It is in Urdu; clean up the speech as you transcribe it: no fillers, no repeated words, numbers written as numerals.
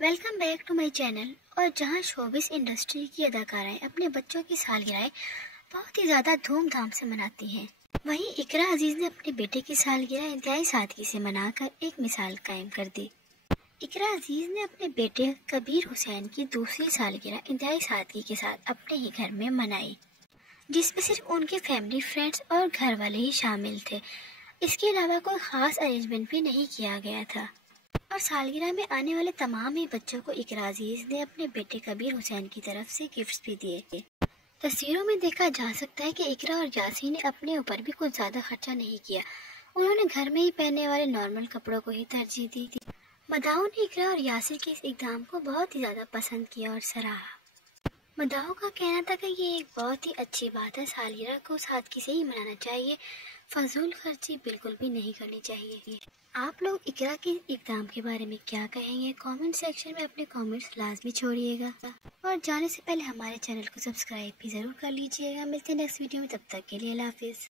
Welcome back to my channel. اور جہاں شوبز انڈسٹری کی اداکارائیں اپنے بچوں کی سالگرہیں بہت ہی زیادہ دھوم دھام سے مناتی ہیں، وہیں اقرا عزیز نے اپنے بیٹے کی سالگرہ انتہائی سادگی سے منا کر ایک مثال قائم کر دی۔ اقرا عزیز نے اپنے بیٹے کبیر حسین کی دوسری سالگرہ انتہائی سادگی کے ساتھ اپنے ہی گھر میں منائی، جس میں صرف ان کے فیملی، فرینڈس اور گھر والے ہی شامل تھے۔ اس کے علاوہ کوئی خاص ارینجمنٹ بھی نہیں کیا گیا تھا، اور سالگرہ میں آنے والے تمام ہی بچوں کو اقرا عزیز نے اپنے بیٹے کبیر حسین کی طرف سے گفٹس بھی دیے۔ تصویروں میں دیکھا جا سکتا ہے کہ اقرا اور یاسین نے اپنے اوپر بھی کچھ زیادہ خرچہ نہیں کیا، انہوں نے گھر میں ہی پہننے والے نارمل کپڑوں کو ہی ترجیح دی تھی۔ مداحوں نے اقرا اور یاسر کے اس اقدام کو بہت ہی زیادہ پسند کیا اور سراہا۔ مداحوں کا کہنا تھا کہ یہ ایک بہت ہی اچھی بات ہے، سالگرہ کو سادگی سے ہی منانا چاہیے، فضول خرچی بالکل بھی نہیں کرنی چاہیے۔ آپ لوگ اقرا کے اقدام کے بارے میں کیا کہیں گے؟ کامنٹ سیکشن میں اپنے کامنٹس لازمی چھوڑیے گا، اور جانے سے پہلے ہمارے چینل کو سبسکرائب بھی ضرور کر لیجیے گا۔ ملتے ہیں نیکسٹ ویڈیو میں، تب تک کے لیے اللہ حافظ۔